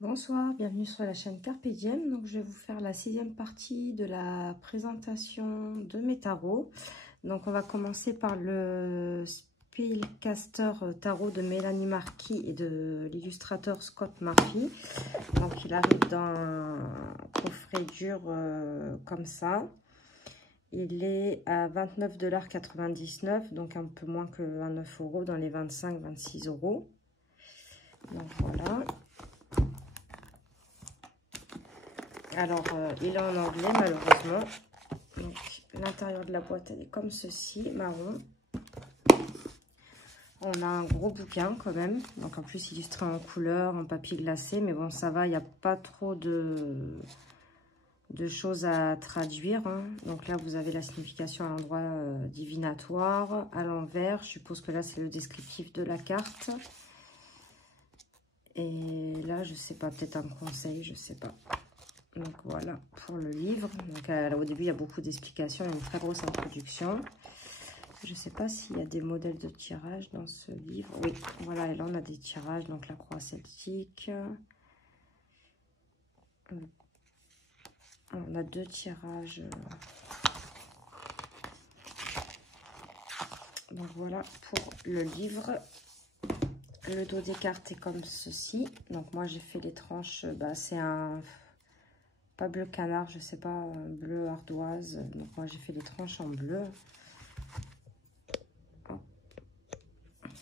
Bonsoir, bienvenue sur la chaîne Carpe Diem. Donc, je vais vous faire la 6e partie de la présentation de mes tarots. Donc, on va commencer par le Spellcaster tarot de Mélanie Marquis et de l'illustrateur Scott Murphy. Donc, il arrive dans un coffret dur comme ça. Il est à 29,99 $, donc un peu moins que 29 €, dans les 25-26 €. Donc, voilà. Alors, il est en anglais, malheureusement. L'intérieur de la boîte, elle est comme ceci, marron. On a un gros bouquin, quand même. Donc, en plus, illustré en couleur, en papier glacé. Mais bon, ça va, il n'y a pas trop de choses à traduire. Hein. Donc là, vous avez la signification à l'endroit divinatoire. À l'envers, je suppose que là, c'est le descriptif de la carte. Et là, je sais pas, peut-être un conseil, je sais pas. Donc voilà pour le livre. Donc au début, il y a beaucoup d'explications et une très grosse introduction. Je ne sais pas s'il y a des modèles de tirage dans ce livre. Oui, voilà, et là on a des tirages. Donc la croix celtique. On a 2 tirages. Donc voilà pour le livre. Le dos des cartes est comme ceci. Donc moi j'ai fait les tranches. C'est un... pas bleu canard, je sais pas, bleu ardoise. Donc moi j'ai fait les tranches en bleu.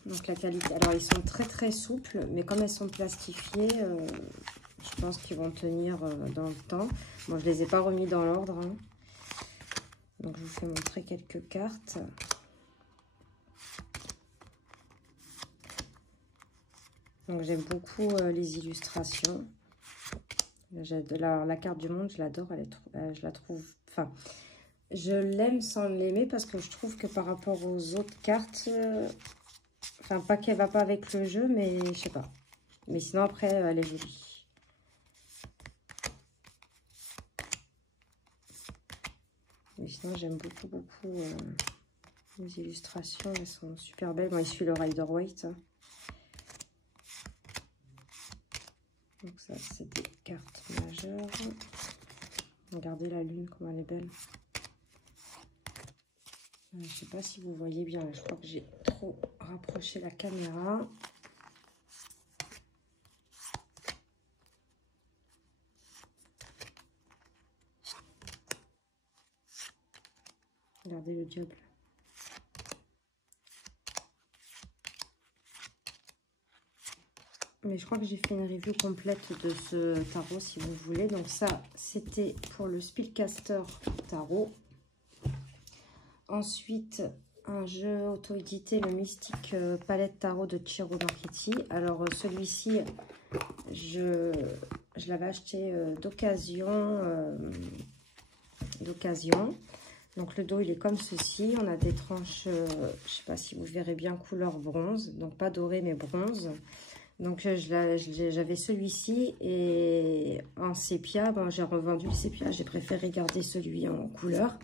Donc la qualité, alors ils sont très souples, mais comme elles sont plastifiées, je pense qu'ils vont tenir dans le temps. Bon, je les ai pas remis dans l'ordre. Hein. Donc je vous fais montrer quelques cartes. Donc j'aime beaucoup les illustrations. La carte du monde, je l'adore, je la trouve... Enfin, je l'aime sans l'aimer parce que je trouve que par rapport aux autres cartes... Enfin, pas qu'elle va pas avec le jeu, mais je sais pas. Mais sinon, après, elle est jolie. Mais sinon, j'aime beaucoup les illustrations. Elles sont super belles. Bon, il suit le Rider-Waite. Hein. Donc ça, c'est des cartes majeures. Regardez la lune, comme elle est belle. Je sais pas si vous voyez bien. Je crois que j'ai trop rapproché la caméra. Regardez le diable. Mais je crois que j'ai fait une review complète de ce tarot, si vous voulez. Donc ça, c'était pour le Spellcaster tarot. Ensuite, un jeu auto-édité, le Mystique Palette Tarot de Ciro Marchetti. Alors, celui-ci, je l'avais acheté d'occasion. Donc, le dos, il est comme ceci. On a des tranches, je ne sais pas si vous verrez bien, couleur bronze. Donc, pas doré, mais bronze. Donc, j'avais celui-ci et en sépia. Bon, j'ai revendu le sépia. J'ai préféré garder celui en couleur.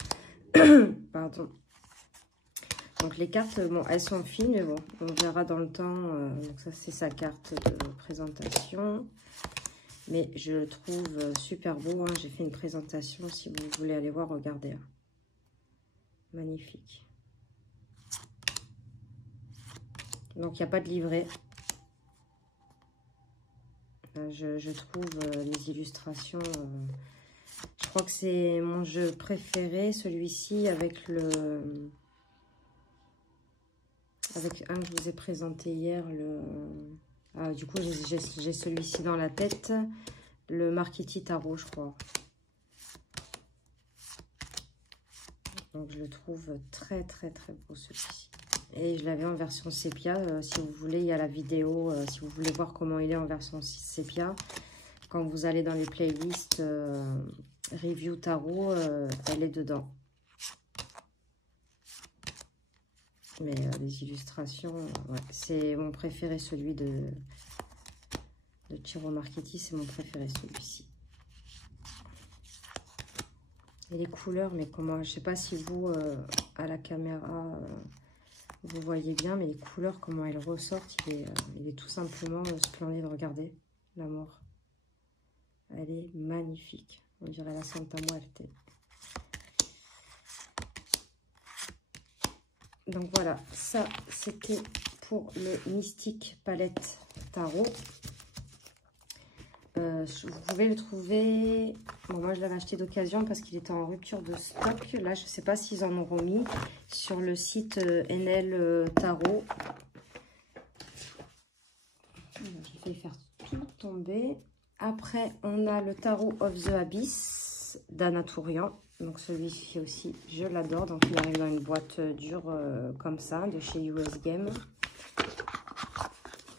Pardon. Donc, les cartes, bon, elles sont fines, mais bon, on verra dans le temps. Donc, ça, c'est sa carte de présentation. Mais je le trouve super beau. Hein. J'ai fait une présentation. Si vous voulez aller voir, regardez. Hein. Magnifique. Donc, il n'y a pas de livret. Je trouve les illustrations... je crois que c'est mon jeu préféré, celui-ci, avec un que je vous ai présenté hier. Du coup, j'ai celui-ci dans la tête. Le Marchetti Tarot, je crois. Donc, je le trouve très beau, celui-ci. Et je l'avais en version sépia. Si vous voulez, il y a la vidéo. Si vous voulez voir comment il est en version sépia. Quand vous allez dans les playlists Review Tarot, elle est dedans. Mais les illustrations, ouais, c'est mon préféré, celui de Ciro Marchetti. C'est mon préféré, celui-ci. Et les couleurs, mais comment, je sais pas si vous, à la caméra, vous voyez bien, mais les couleurs, comment elles ressortent, il est tout simplement splendide. Regardez, l'amour. Elle est magnifique. On dirait la Santa Muerte. Donc voilà, ça c'était pour le Mystique Palette Tarot. Vous pouvez le trouver. Bon, moi je l'avais acheté d'occasion parce qu'il était en rupture de stock. Là, je ne sais pas s'ils en auront mis sur le site NL Tarot. J'ai failli faire tout tomber. Après, on a le Tarot of the Abyss d'Anna Tourian. Donc celui-ci aussi, je l'adore. Donc il arrive dans une boîte dure comme ça, de chez US Game.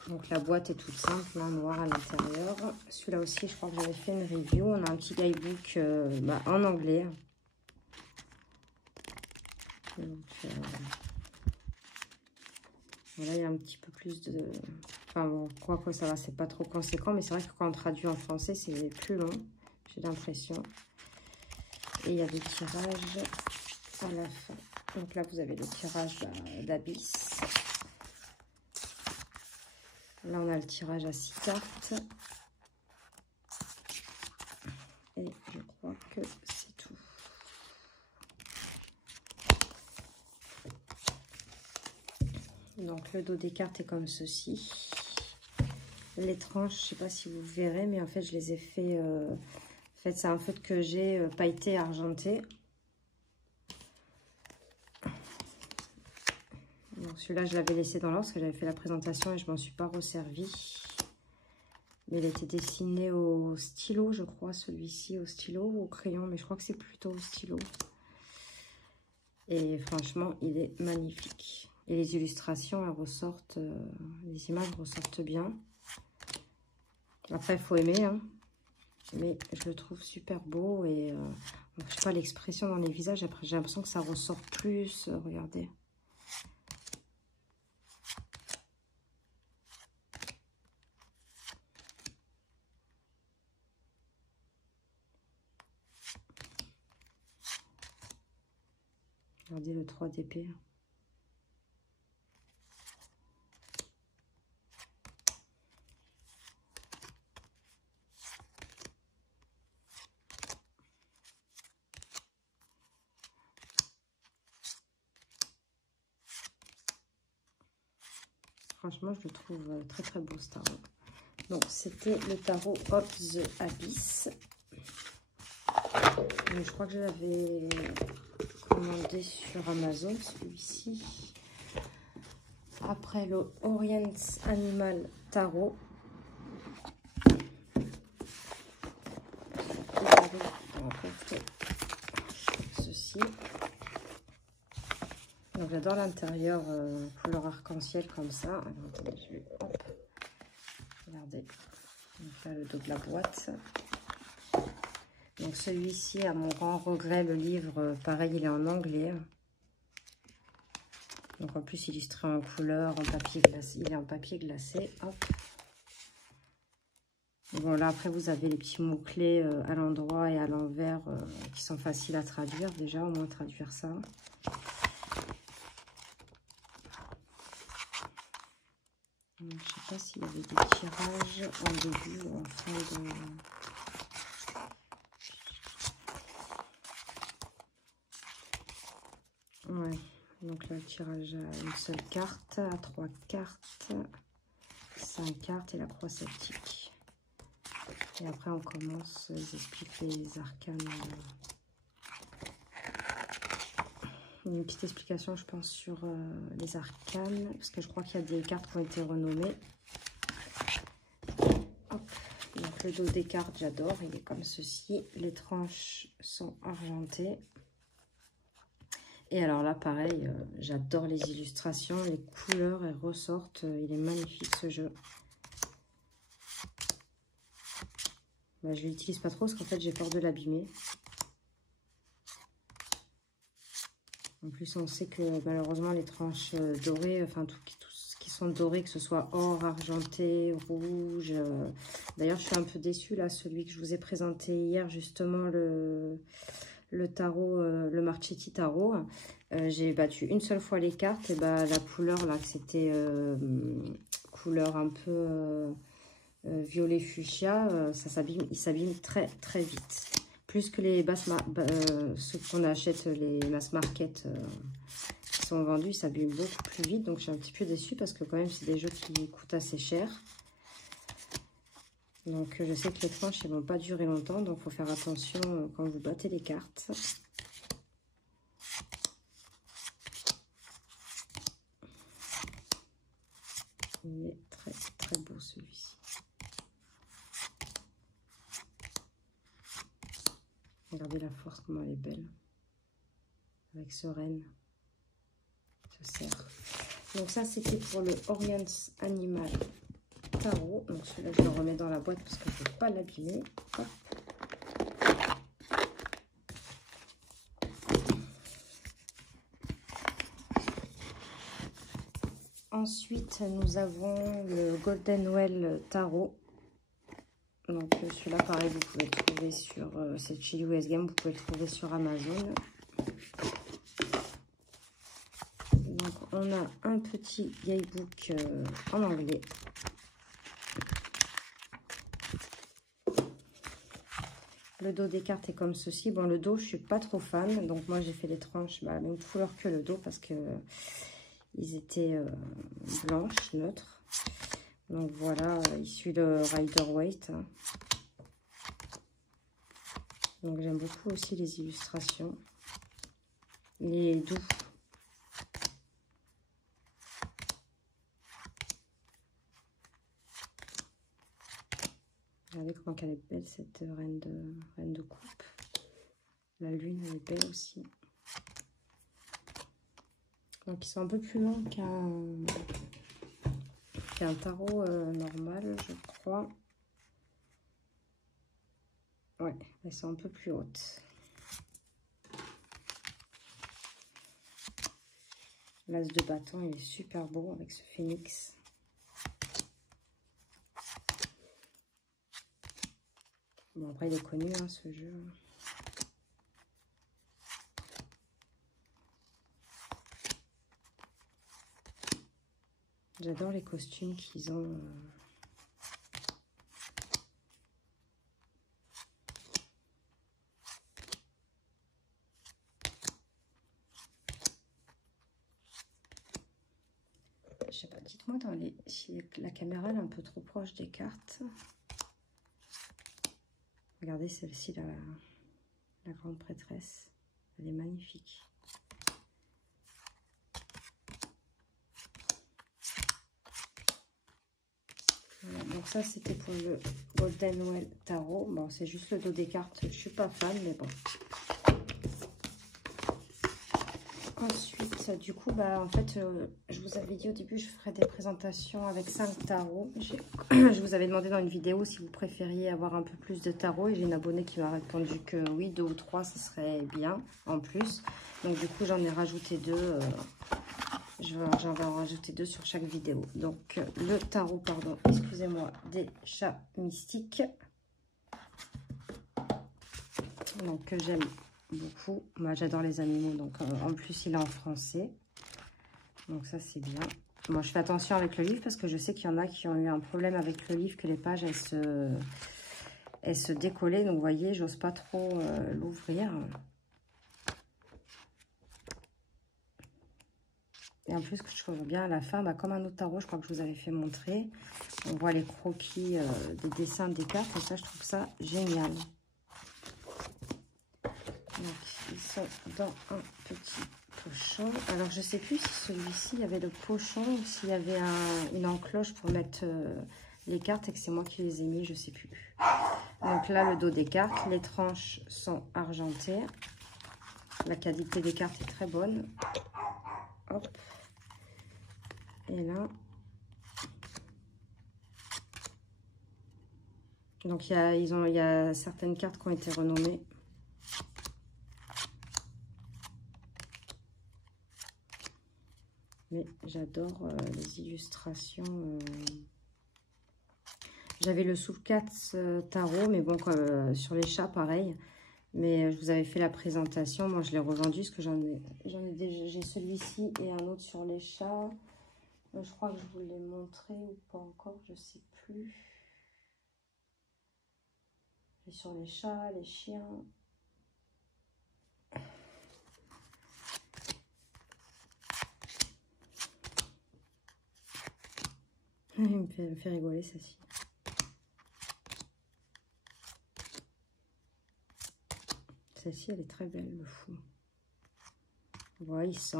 Donc la boîte est toute simple, hein, noire à l'intérieur. Celui-là aussi, je crois que j'avais fait une review. On a un petit guidebook en anglais. Donc, voilà, il y a un petit peu plus de... Enfin bon, quoi que ça va, c'est pas trop conséquent. Mais c'est vrai que quand on traduit en français, c'est plus long, j'ai l'impression. Et il y a des tirages à la fin. Donc là, vous avez le tirage d'Abyss. Là, on a le tirage à 6 cartes. Et je crois que c'est tout. Donc, le dos des cartes est comme ceci. Les tranches, je ne sais pas si vous verrez, mais en fait, je les ai fait... en fait, c'est un feutre que j'ai pailleté argenté. Donc celui-là, je l'avais laissé dans l'ordre parce que j'avais fait la présentation et je ne m'en suis pas resservi. Mais il était dessiné au stylo, je crois, celui-ci, au stylo ou au crayon. Mais je crois que c'est plutôt au stylo. Et franchement, il est magnifique. Et les illustrations, elles ressortent, les images ressortent bien. Après, il faut aimer, hein. Mais je le trouve super beau. Et je sais pas, l'expression dans les visages, après, j'ai l'impression que ça ressort plus. Regardez. Regardez le 3 d'épée. Franchement, je le trouve très très beau ce tarot. Donc, c'était le tarot of the Abyss. Donc, je crois que je l'avais commandé sur Amazon, celui-ci. Après, le Orient Animal Tarot. Ceci. Donc, j'adore l'intérieur couleur arc-en-ciel comme ça. Alors, attendez, je vais... Hop. Regardez. Donc là, le dos de la boîte. Donc celui-ci, à mon grand regret, le livre, pareil, il est en anglais. Donc en plus illustré en couleur, en papier glacé. Il est en papier glacé. Hop. Bon là après vous avez les petits mots-clés à l'endroit et à l'envers qui sont faciles à traduire déjà, au moins traduire ça. Donc, je ne sais pas s'il y avait des tirages en début ou en fin de... Ouais, donc là, le tirage à une seule carte, à 3 cartes, 5 cartes et la croix celtique. Et après, on commence, ils expliquent les arcanes. Une petite explication, je pense, sur les arcanes, parce que je crois qu'il y a des cartes qui ont été renommées. Hop. Donc le dos des cartes, j'adore, il est comme ceci. Les tranches sont argentées. Et alors là, pareil, j'adore les illustrations, les couleurs, elles ressortent. Il est magnifique ce jeu. Bah, je ne l'utilise pas trop parce qu'en fait, j'ai peur de l'abîmer. En plus, on sait que malheureusement, les tranches dorées, enfin, tout ce qui sont dorés, que ce soit or, argenté, rouge. D'ailleurs, je suis un peu déçue, là, celui que je vous ai présenté hier, justement, le tarot, le Marchetti Tarot. J'ai battu une seule fois les cartes, et bah, la couleur, là, que c'était couleur un peu violet fuchsia, il s'abîme très très vite. Plus que les ceux qu'on achète, les mass market qui sont vendus, ils s'abîment beaucoup plus vite. Donc je suis un petit peu déçue parce que quand même c'est des jeux qui coûtent assez cher. Donc je sais que les tranches ne vont pas durer longtemps, donc il faut faire attention quand vous battez les cartes. Il est très très beau celui-ci. Regardez la force, comment elle est belle. Avec ce renne, ce cerf. Donc ça, c'était pour le Orient Animal Tarot. Donc celui-là, je le remets dans la boîte parce que je ne veux pas l'abîmer. Ensuite, nous avons le Golden Well Tarot. Donc celui-là, pareil, vous pouvez le trouver sur... c'est chez US Game, vous pouvez le trouver sur Amazon. Donc on a un petit guidebook en anglais. Le dos des cartes est comme ceci. Bon, le dos, je suis pas trop fan. Donc moi, j'ai fait les tranches, même couleur que le dos parce que ils étaient blanches, neutres. Donc voilà, il suit le Rider-Waite. Donc j'aime beaucoup aussi les illustrations. Il est doux. Regardez comment elle est belle cette reine de coupe. La lune elle est belle aussi. Donc ils sont un peu plus longs qu'un tarot normal, je crois. Ouais, elles sont un peu plus hautes. L'as de bâton, il est super beau avec ce phénix. Bon, après, il est connu, hein, ce jeu. J'adore les costumes qu'ils ont. Je sais pas, dites-moi si la caméra est un peu trop proche des cartes. Regardez celle-ci, la grande prêtresse. Elle est magnifique. Voilà, donc ça, c'était pour le Golden Well Tarot. Bon, c'est juste le dos des cartes. Je suis pas fan, mais bon. Ensuite, du coup, en fait, je vous avais dit au début, je ferais des présentations avec 5 tarots. Je vous avais demandé dans une vidéo si vous préfériez avoir un peu plus de tarots. Et j'ai une abonnée qui m'a répondu que oui, 2 ou 3, ce serait bien en plus. Donc, du coup, j'en ai rajouté 2. J'en vais en rajouter 2 sur chaque vidéo. Donc, le tarot, pardon, excusez-moi, des chats mystiques. Donc, que j'aime beaucoup. Moi, j'adore les animaux. Donc, en plus, il est en français. Donc, ça, c'est bien. Moi, je fais attention avec le livre parce que je sais qu'il y en a qui ont eu un problème avec le livre, que les pages, elles se décollaient. Donc, vous voyez, j'ose pas trop l'ouvrir. Et en plus, que je trouve bien à la fin, comme un autre tarot, je crois que je vous avais fait montrer. On voit les croquis, des dessins des cartes. Et ça, je trouve ça génial. Donc, ils sont dans un petit pochon. Alors, je ne sais plus si celui-ci, il y avait le pochon ou s'il y avait une encoche pour mettre les cartes et que c'est moi qui les ai mis, je ne sais plus. Donc là, le dos des cartes. Les tranches sont argentées. La qualité des cartes est très bonne. Hop. Et là. Donc, il y a certaines cartes qui ont été renommées. Mais j'adore les illustrations. J'avais le Soul Cats Tarot, mais bon, sur les chats, pareil. Mais je vous avais fait la présentation. Moi, je l'ai revendu parce que j'ai celui-ci et un autre sur les chats. Je crois que je vous l'ai montré ou pas encore, je sais plus. sur les chats, les chiens. Il me fait rigoler, celle-ci. Celle-ci, elle est très belle, le fou. Ouais, il sent,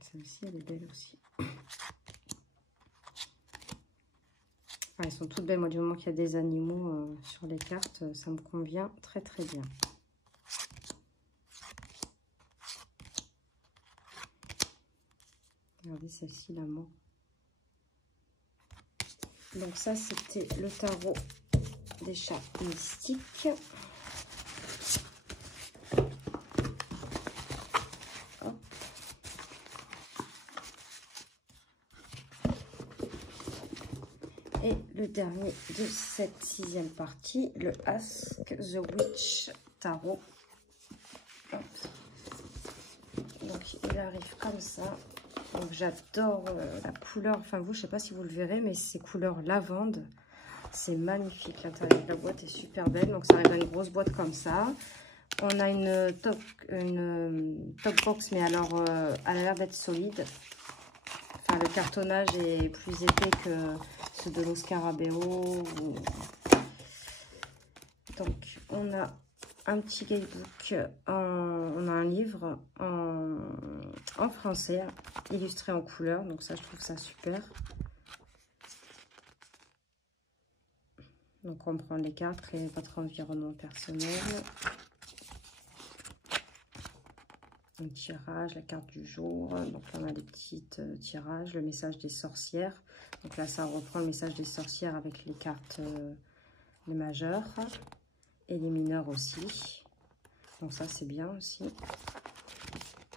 Celle-ci, elle est belle aussi. Enfin, elles sont toutes belles. Moi, du moment qu'il y a des animaux sur les cartes, ça me convient très très bien. Regardez celle-ci, l'amour. Donc ça, c'était le tarot des chats mystiques. Hop. Et le dernier de cette 6e partie, le Ask the Witch Tarot. Hop. Donc il arrive comme ça. Donc j'adore la couleur, enfin vous, je sais pas si vous le verrez, mais c'est couleur lavande. C'est magnifique, l'intérieur de la boîte est super belle. Donc ça arrive à une grosse boîte comme ça. On a une top box, mais alors elle a l'air d'être solide. Enfin, le cartonnage est plus épais que ceux de l'Oscarabeo. Donc on a un petit guidebook, on a un livre en français, illustré en couleur, donc ça je trouve ça super. Donc on prend les cartes, créer votre environnement personnel. Un tirage, la carte du jour, donc là on a des petits tirages, le message des sorcières. Donc là ça reprend le message des sorcières avec les cartes, les majeures et les mineures aussi. Donc ça c'est bien aussi.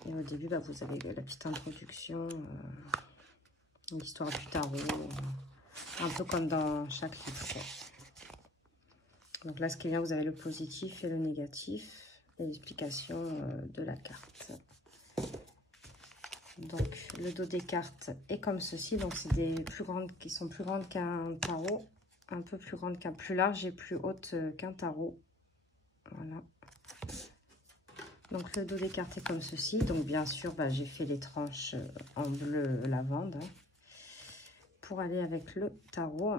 Et au début, bah, vous avez la petite introduction, l'histoire du tarot, un peu comme dans chaque livre. Donc là, ce qui est bien, vous avez le positif et le négatif, et l'explication de la carte. Donc le dos des cartes est comme ceci. Donc c'est des plus grandes qui sont plus grandes qu'un tarot, un peu plus grandes qu'un plus large et plus haute qu'un tarot. Voilà. Donc le dos des cartes est comme ceci. Donc bien sûr, bah, j'ai fait les tranches en bleu lavande pour aller avec le tarot.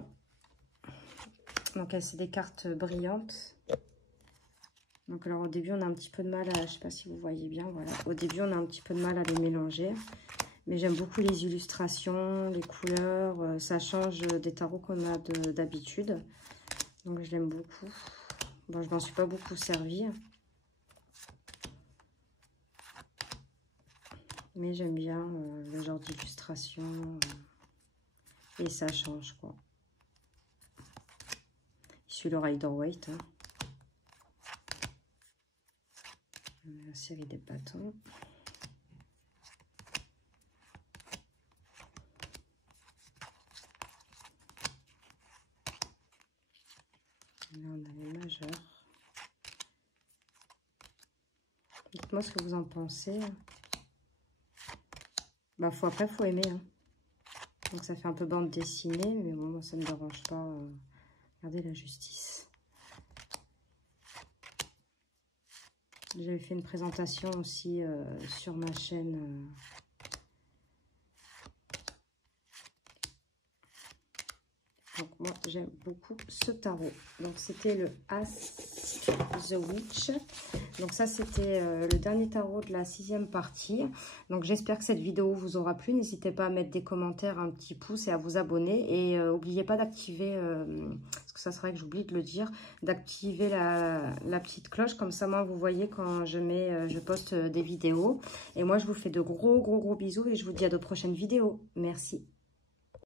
Donc c'est des cartes brillantes. Donc alors au début on a un petit peu de mal à, je sais pas si vous voyez bien, voilà. Au début on a un petit peu de mal à les mélanger. Mais j'aime beaucoup les illustrations, les couleurs. Ça change des tarots qu'on a d'habitude. Donc je l'aime beaucoup. Bon, je m'en suis pas beaucoup servie. Mais j'aime bien le genre d'illustration. Et ça change, quoi. Issu le Rider-Waite. Hein. La série des bâtons. Là, on a les majeurs. Dites-moi ce que vous en pensez. Bah, après, faut aimer. Hein. Donc, ça fait un peu bande dessinée, mais bon, moi, ça ne me dérange pas. Regardez la justice. J'avais fait une présentation aussi sur ma chaîne. Donc, moi, j'aime beaucoup ce tarot. Donc, c'était le Ask the Witch. Donc, ça, c'était le dernier tarot de la 6e partie. Donc, j'espère que cette vidéo vous aura plu. N'hésitez pas à mettre des commentaires, un petit pouce et à vous abonner. Et n'oubliez pas d'activer, parce que ça serait que j'oublie de le dire, d'activer la petite cloche. Comme ça, moi, vous voyez quand je poste des vidéos. Et moi, je vous fais de gros bisous et je vous dis à de prochaines vidéos. Merci.